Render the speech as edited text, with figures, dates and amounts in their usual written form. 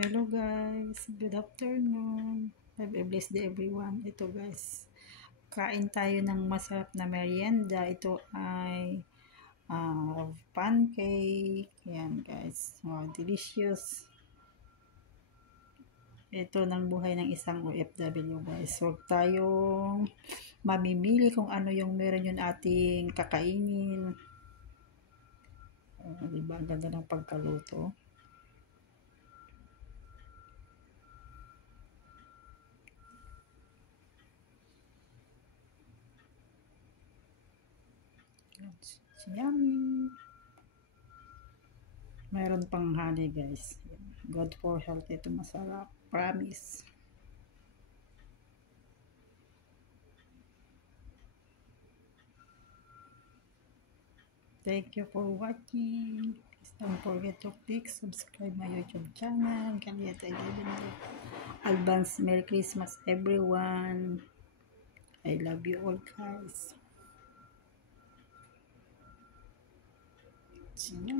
Hello guys, good afternoon. Have a blessed day everyone. Ito guys, kain tayo ng masarap na merienda. Ito ay pancake. Yan guys, wow, delicious. Ito ng buhay ng isang OFW guys. Huwag tayong mamimili kung ano yung meron yung ating kakainin. Diba, ang ganda ng pagkaluto. It's yummy. Mayroon pang honey guys. Good for health. Ito masarap. Promise. Thank you for watching. Please don't forget to click subscribe my YouTube channel. Kaliat 11. Advance Merry Christmas everyone. I love you all guys. See you.